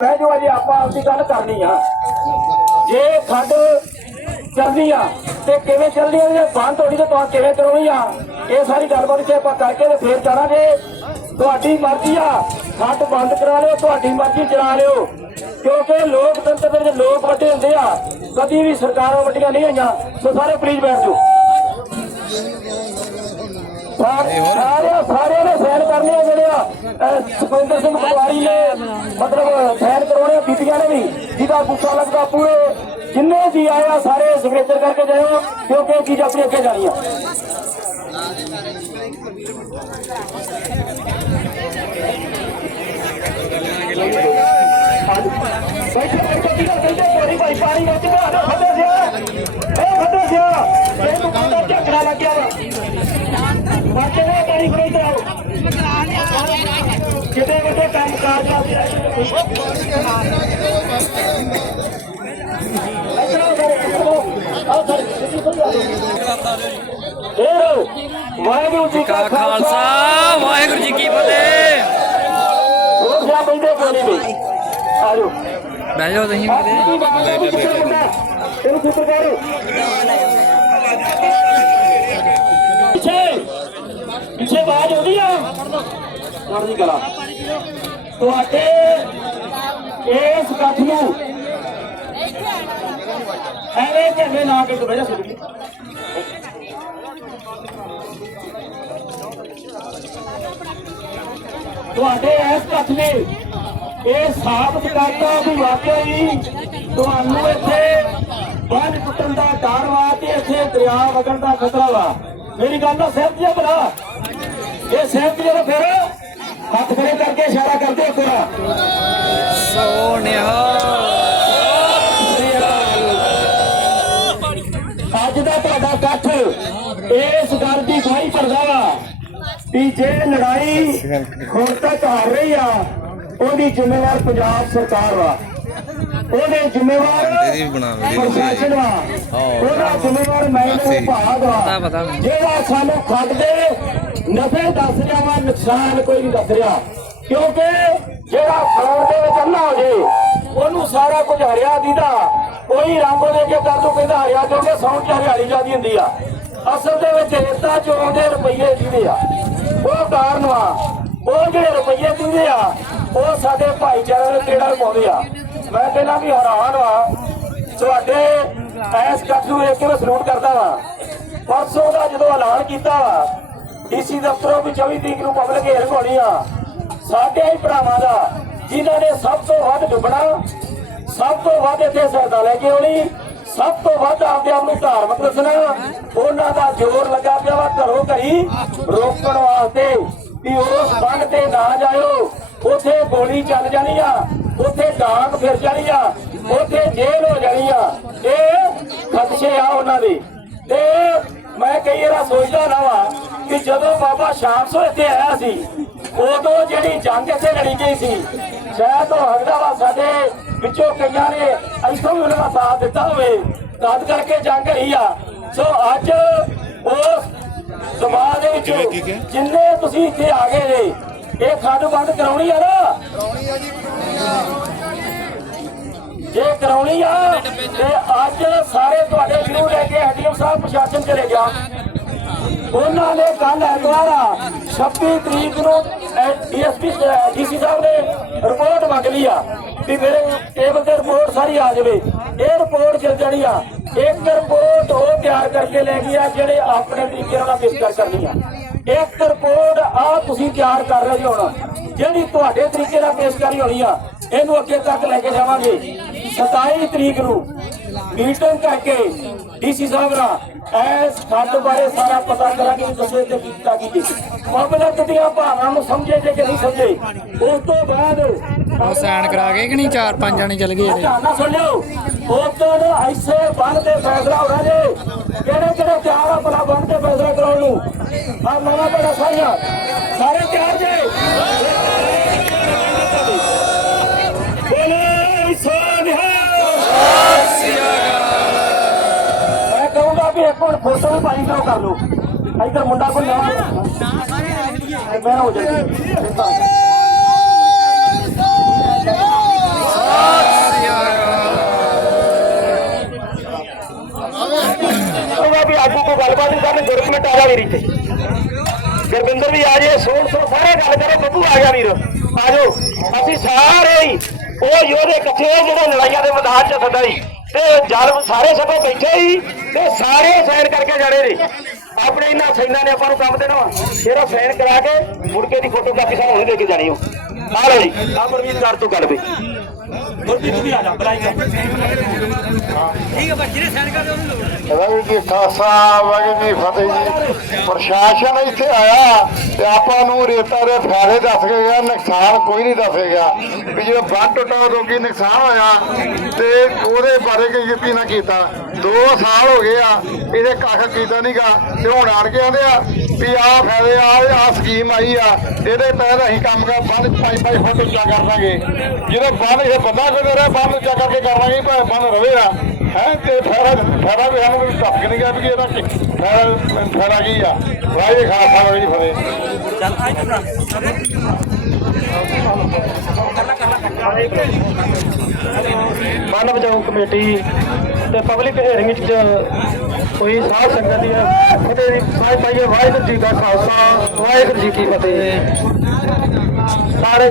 ਮੈਂ ਜੋ ਅਜੇ ਆਪਾਂ ਆਪਦੀ ਗੱਲ ਕਰਨੀ ਆ। ਜੇ ਖੱਡ ਚੱਲਦੀ ਆ ਤੇ ਕਿਵੇਂ ਚੱਲਦੀ ਆ ਜੇ ਬੰਦ ਹੋਣੀ ਤੇ ਤੁਹਾਨੂੰ ਕਿਵੇਂ ਕਰੋਣੀ ਆ ਇਹ ਸਾਰੀ ਗੱਲਬਾਤ ਤੇ ਆਪਾਂ ਕਰਕੇ ਤੇ ਫੇਰ ਕਰਾਂਗੇ। ਤੁਹਾਡੀ ਮਰਜ਼ੀ ਆ ਖੱਡ ਬੰਦ ਕਰਾ ਲਿਓ ਤੁਹਾਡੀ ਮਰਜ਼ੀ ਚਲਾ ਲਿਓ। ਕਿਉਂਕਿ ਲੋਕਤੰਤਰ ਦੇ ਵਿੱਚ ਲੋਕ ਵੱਡੇ ਹੁੰਦੇ ਆ ਕਦੀ ਵੀ ਸਰਕਾਰਾਂ ਵੱਡੀਆਂ ਨਹੀਂ ਹੋਈਆਂ ਸੋ ਸਾਰੇ ਪਲੀਜ਼ ਬੈਠ ਜਾਓ। ਸਾਰੇ ਸਾਰੇ ਜਿਹੜੇ ਆ ਅਹ ਸੁਖਵਿੰਦਰ ਸਿੰਘ ਪਟਵਾਰੀ ਨੇ ਮਤਲਬ ਸਾਈਨ ਕਰਾਉਣੇ ਆ ਬੀਬੀਆਂ ਨੇ ਵੀ ਜਿਹਦਾ ਗੁੱਸਾ ਲੱਗਦਾ ਪੂਰੇ ਜਿੰਨੇ ਜੀ ਆਇਆ ਸਾਰੇ ਸਿਗਨੇਚਰ ਕਰਕੇ ਜਾਓ ਕਿਉਂਕਿ ਇਹ ਚੀਜ਼ ਆਪਣੀ ਅੱਗੇ ਜਾਣੀ ਆ ਬੈਠੋ ਬੈਠੋ ਜੀ ਕਹਿੰਦੇ ਕੋਈ ਭਾਈ ਪਾਣੀ ਵਿੱਚ ਬਣਾ ਦੋ ਵਾਹਿਗੁਰੂ ਜੀ ਕਾ ਕਾ ਖਾਲਸਾ ਵਾਹਿਗੁਰੂ ਜੀ ਕੀ ਫਤਿਹ। ਹੋਰ ਜਾ ਬੈਠੇ ਕੋਣੀ ਵੀ ਆਜੋ ਬਹਿ ਜਾਓ ਤੁਸੀਂ ਕਿਤੇ ਇਹਨੂੰ ਫਿਕਰ ਕਰੋ ਪਿੱਛੇ ਪਿੱਛੇ ਬਾਜ ਆਉਂਦੀ ਆ। ਚੜ੍ਹਦੀ ਕਲਾ। ਤੁਹਾਡੇ ਇਸ ਇਕੱਠ ਨੂੰ ਐਵੇਂ ਝੰਡੇ ਲਾ ਕੇ ਦੁਬਾਰਾ ਜਾ ਸੁਣੀ ਤੁਹਾਡੇ ਇਸ ਇਕੱਠ ਨੇ ਇਹ ਸਾਬਤ ਕਰਤਾ ਵੀ ਵਾਕਈ ਤੁਹਾਨੂੰ ਇੱਥੇ ਬੰਦ ਟੁੱਟਣ ਦਾ ਡਰ ਵਾ ਤੇ ਇੱਥੇ ਦਰਿਆ ਵਗਣ ਦਾ ਖਤਰਾ ਵਾ। ਮੇਰੀ ਗੱਲ ਦਾ ਸਹਿਮਤ ਜਿਹਾ ਭਰਾ ਇਹ ਸਹਿਮਤ ਜਿਹੜਾ ਫਿਰ ਹੱਥ ਖੜੇ ਕਰਕੇ ਇਸ਼ਾਰਾ ਕਰਦੇ ਹੋ ਤੇਰਾ ਸੋਨਿਆ ਅੱਜ ਦਾ ਤੁਹਾਡਾ ਇਕੱਠ ਇਸ ਗੱਲ ਦੀ ਗਵਾਹੀ ਭਰਦਾ ਵਾ ਵੀ ਜੇ ਲੜਾਈ ਹੁਣ ਤੱਕ ਹਾਰ ਰਹੀ ਆ ਉਹਦੀ ਜ਼ਿੰਮੇਵਾਰ ਪੰਜਾਬ ਸਰਕਾਰ ਵਾ। ਉਹਦੇ ਜ਼ਿੰਮੇਵਾਰ ਇਹਦੀ ਵੀ ਬਣਾ ਵੀਡੀਓ ਪ੍ਰਸ਼ਾਸਨ ਵਾ ਉਹਦਾ ਜ਼ਿੰਮੇਵਾਰ ਮੈਨੂੰ ਭਾਗ ਪਤਾ- ਵਾ। ਜਿਹੜਾ ਸਾਨੂੰ ਖੱਡ ਦੇ ਨਫੇ ਦੱਸ ਰਿਹਾ ਵਾ ਨੁਕਸਾਨ ਕੋਈ ਨਹੀਂ ਦੱਸ ਰਿਹਾ। ਕਿਉਂਕਿ ਜਿਹੜਾ ਫਲੋਰ ਦੇ ਵਿੱਚ ਅੰਨਾ ਹੋ ਜੇ ਉਹਨੂੰ ਸਾਰਾ ਕੁਝ ਹਰਿਆ ਦੀਦਾ। ਕੋਈ ਰੰਗ ਦੇ ਕੇ ਕਰ ਦੋ ਕਹਿੰਦਾ ਹਰਿਆ ਕਿਉਂਕਿ ਸੌਂ ਚ ਹਰਿਆਲੀ ਜਾਂਦੀ ਹੁੰਦੀ ਆ। ਅਸਲ ਦੇ ਵਿੱਚ ਰੇਤਾ ਚ ਆਉਂਦੇ ਰੁਪਈਏ ਜਿਹਦੇ ਆ। ਉਹ ਕਾਰਨ ਵਾ ਉਹ ਜਿਹੜੇ ਰੁਪਈਏ ਦਿੰਦੇ ਆ ਉਹ ਸਾਡੇ ਭਾਈਚਾਰੇ ਨੂੰ ਕਿਹੜਾ ਪਾਉਂਦੇ ਆ। ਮੈਂ ਕਹਿੰਦਾ ਵੀ ਹੈਰਾਨ ਵਾ। ਤੁਹਾਡੇ ਐਸ ਕੱਟ ਨੂੰ ਵੇਖ ਕੇ ਸਲੂਟ ਕਰਦਾ ਵਾ। ਪਰਸੋਂ ਦਾ ਜਦੋਂ ਐਲਾਨ ਕੀਤਾ ਵਾ ਡੀਸੀ ਦਫ਼ਤਰੋਂ ਵੀ 24 ਤਰੀਕ ਨੂੰ ਪਬਲਿਕ ਹੀਅਰਿੰਗ ਹੋਣੀ ਆ। ਸਾਡੇ ਹੀ ਭਰਾਵਾਂ ਦਾ, ਜਿਨ੍ਹਾਂ ਨੇ ਸਭ ਤੋਂ ਵੱਧ ਡੁੱਬਣਾ, ਸਭ ਤੋਂ ਵੱਧ ਇੱਥੇ ਸਹਾਇਤਾ ਲੈ ਕੇ ਆਉਣੀ, ਸਭ ਤੋਂ ਵੱਧ ਆਪਦੇ ਆਪ ਨੂੰ ਧਾਰਮਿਕ ਦੱਸਣਾ, ਉਹਨਾਂ ਦਾ ਜ਼ੋਰ ਲੱਗਾ ਪਿਆ ਵਾ ਘਰੋਂ ਘਰੀ ਰੋਕਣ ਵਾਸਤੇ ਵੀ ਉਸ ਬੰਨ ਤੇ ਨਾ ਜਾਇਓ। ਉੱਥੇ ਗੋਲੀ ਚੱਲ ਜਾਣੀ ਆ। ਉੱਥੇ ਡਾਂਗ ਫਿਰ ਜਾਣੀ ਆ ਉੱਥੇ ਜੇਲ੍ਹ ਹੋ ਜਾਣੀ ਆ। ਇਹ ਖਦਸ਼ੇ ਆ ਉਹਨਾਂ ਦੇ। ਤੇ ਮੈਂ ਕਈ ਵਾਰ ਸੋਚਦਾ ਨਾ ਵਾ ਕਿ ਜਦੋਂ ਬਾਬਾ ਸ਼ਾਮ ਸੋ ਇੱਥੇ ਆਇਆ ਸੀ ਉਦੋਂ ਜਿਹੜੀ ਜੰਗ ਇੱਥੇ ਲੜੀ ਗਈ ਸੀ ਸ਼ਾਇਦ ਉਹ ਹਗਦਾ ਵਾ ਸਾਡੇ ਵਿੱਚੋਂ ਕਈਆਂ ਨੇ ਇੱਥੋਂ ਵੀ ਉਹਨਾਂ ਦਾ ਸਾਥ ਦਿੱਤਾ ਹੋਵੇ। ਤਦ ਕਰਕੇ ਜੰਗ ਰਹੀ ਆ। ਸੋ ਅੱਜ ਉਸ ਸਮਾਜ ਦੇ ਵਿੱਚ ਜਿੰਨੇ ਤੁਸੀਂ ਇੱਥੇ ਆ ਗਏ ਨੇ ਇਹ ਖੱਡ ਬੰਦ ਕਰਾਉਣੀ ਆ ਨਾ। ਜੇ। ਕਰਾਉਣੀ ਆ, ਤੇ ਅੱਜ ਸਾਰੇ ਤੁਹਾਡੇ ਵੀਰੋ ਲੈ ਕੇ ਐਡੀਐਮ ਸਾਹਿਬ ਪ੍ਰਸ਼ਾਸਨ ਚਲੇ ਗਿਆ। ਉਹਨਾਂ ਨੇ ਕੱਲ ਐਤਵਾਰ ਆ 26 ਤਰੀਕ ਨੂੰ ਡੀਐਸਪੀ ਡੀਸੀ ਸਾਹਿਬ ਨੇ ਰਿਪੋਰਟ ਮੰਗ ਲਈ ਆ ਵੀ ਮੇਰੇ ਟੇਬਲ ਤੇ ਰਿਪੋਰਟ ਸਾਰੀ ਆ ਜਾਵੇ। ਇਹ ਰਿਪੋਰਟ ਚੱਲ ਜਾਣੀ ਆ। ਇੱਕ ਰਿਪੋਰਟ ਉਹ ਤਿਆਰ ਕਰਕੇ ਲੈ ਗਈ ਆ, ਜਿਹੜੇ ਆਪਣੇ ਤਰੀਕੇ ਨਾਲ ਪੇਸ਼ ਕਰਨੀ ਆ। ਇੱਕ ਰਿਪੋਰਟ ਆ ਤੁਸੀਂ ਤਿਆਰ ਕਰ ਰਹੇ ਹੋ ਹੁਣ। ਜਿਹੜੀ ਤੁਹਾਡੇ ਤਰੀਕੇ ਨਾਲ ਪੇਸ਼ਕਾਰੀ ਹੋਣੀ ਆ, ਇਹਨੂੰ ਅੱਗੇ ਤੱਕ ਲੈ ਕੇ ਜਾਵਾਂਗੇ। 27 ਤਰੀਕ ਨੂੰ ਮੀਟਿੰਗ ਕਰਕੇ ਡੀਸੀ ਸਾਹਿਬ ਨਾਲ ਐਸ ਖੱਡ ਬਾਰੇ ਸਾਰਾ ਪਤਾ ਕਰਾਂਗੇ ਕਿ ਦੱਸੇ ਤੇ ਕੀਤਾ ਕੀ ਪਬਲਿਕ ਦੀਆਂ ਭਾਵਨਾਵਾਂ ਨੂੰ ਸਮਝੇ ਜੇ ਕਿ ਨਹੀਂ ਸਮਝੇ ਉਸ ਤੋਂ ਬਾਅਦ ਉਹ ਸਾਈਨ ਕਰਾ ਕੇ ਕਿ ਨਹੀਂ? ਚਾਰ ਪੰਜ ਜਾਣੇ ਚਲ ਗਏ ਜਿਹੜੇ। ਧਿਆਨ ਨਾਲ ਸੁਣ ਲਿਓ ਉਦੋਂ ਨੂੰ ਐਸੇ ਬੰਨ ਤੇ ਫੈਸਲਾ ਹੋਣਾ ਜੇ ਕਿਹੜੇ ਕਿਹੜੇ ਤਿਆਰ ਆ ਭਲਾ ਬੰਨ ਤੇ ਫੈਸਲਾ ਕਰਾਉਣ ਨੂੰ। ਆ ਮਾਵਾ ਬੜਾ ਸਾਰੀਆਂ ਸਾਰੇ ਤਿਆਰ ਜੇ? ਕੋਲ ਖੁਸ਼ ਹੋ ਭਾਈ, ਕਰੋ ਕਰ ਲਓ। ਇਧਰ ਮੁੰਡਾ ਕੋਈ ਨਵਾਂ ਮੈਂ ਹੋ ਜਾਈ ਆਗੂ ਗੱਲਬਾਤ ਨਹੀਂ ਕਰਨੀ ਗੁਰਮਿੰਟ ਆ ਜਾ ਵੀਰ ਇੱਥੇ। ਗੁਰਵਿੰਦਰ ਵੀ ਆ ਜੇ, ਸੋਣ ਸੋ ਸਾਰੇ ਗੱਲ ਕਰੋ, ਬੱਬੂ ਆ ਗਿਆ ਵੀਰ। ਆਜੋ ਅਸੀਂ ਸਾਰੇ ਹੀ, ਉਹ ਯੋਧੇ ਇਕੱਠੇ ਜਿਹੜੇ ਲੜਾਈਆਂ ਦੇ ਮੈਦਾਨ 'ਚ ਸਦਾ ਹੀ ਤੇ ਜਦ ਸਾਰੇ ਸਭੋ ਬੈਠੇ ਹੀ ਤੇ ਸਾਰੇ ਸਾਈਨ ਕਰਕੇ ਜਾਣੇ ਨੇ ਆਪਣੇ ਇਹਨਾਂ ਸੈਨਾਂ ਨੇ ਆਪਾਂ ਨੂੰ ਕੰਮ ਦੇਣਾ ਵਾ। ਫਿਰ ਉਹ ਸਾਈਨ ਕਰਾ ਕੇ ਮੁੜ ਕੇ ਦੀ ਕਾਪੀ ਸਾਨੂੰ ਹੁਣੇ ਦੇ ਕੇ ਜਾਣੀ ਉਹ ਆ ਲਓ ਜੀ ਆ ਪਰਵੀਨ ਕਰ ਤੂੰ ਗੱਲ ਬਈ ਵੀ ਆ ਜਾ ਬਲਾਈ ਕਰ ਵਾਹਿਗੁਰੂ ਜੀ ਖਾਲਸਾ ਵਾਹਿਗੁਰੂ ਜੀ ਫਤਿਹ ਜੀ। ਪ੍ਰਸ਼ਾਸਨ ਇੱਥੇ ਆਇਆ ਤੇ ਆਪਾਂ ਨੂੰ ਰੇਤਾ ਦੇ ਫਾਇਦੇ ਦੱਸ ਕੇ ਗਿਆ ਨੁਕਸਾਨ ਕੋਈ ਨਹੀਂ ਦੱਸੇਗਾ ਵੀ ਜਦੋਂ ਬੰਦ ਟੁੱਟਾ ਕੀ ਨੁਕਸਾਨ ਹੋਇਆ ਤੇ ਉਹਦੇ ਬਾਰੇ ਕੋਈ ਯਕੀਨ ਨਾ ਕੀਤਾ। 2 ਸਾਲ ਹੋ ਗਏ ਆ ਇਹਦੇ ਕੱਖ ਕੀਤਾ ਨਹੀਂਗਾ ਤੇ ਹੁਣ ਆਣ ਕੇ ਆਂਦੇ ਆ ਵੀ ਆਹ ਫਾਇਦੇ ਆ ਆਹ ਸਕੀਮ ਆਈ ਆ। ਇਹਦੇ ਤਹਿਤ ਅਸੀਂ ਕੰਮ ਕਰ ਬੰਦ 5-5 ਫੁੱਟ ਉੱਚਾ ਕਰ ਦਾਂਗੇ। ਜਦੋਂ ਬੰਦ ਇਹ ਬੰਦਾ ਕੋਈ ਰਿਹਾ ਬੰਦ ਉੱਚਾ ਕਰਕੇ ਕਰਾਂਗੇ ਭਾਵੇਂ ਬੰਦ ਰਹੇਗਾ ਹੈ? ਤੇ ਫਾਇਦਾ ਫਾਇਦਾ ਵੀ ਸਾਨੂੰ ਕੋਈ ਦੱਸ ਕੇ ਨਹੀਂ ਗਿਆ ਵੀ ਇਹਦਾ ਕੀ ਫਾਇਦਾ ਫਾਇਦਾ ਕੀ ਆ? ਜੀ ਖਾਲਸਾ ਜੀ ਫਤਿਹ। ਮਨ ਬਚਾਓ ਕਮੇਟੀ ਤੇ ਪਬਲਿਕ ਹੀਅਰਿੰਗ ਚ ਕੋਈ ਸਾਧ ਸੰਗਤ ਦੀ ਫਤਿਹ ਦੀ ਸਾਜ ਪਾਈਏ ਵਾਹਿਗੁਰੂ ਜੀ ਦਾ ਖਾਲਸਾ, ਵਾਹਿਗੁਰੂ ਜੀ ਕੀ ਫਤਿਹ। ਸਾਰੇ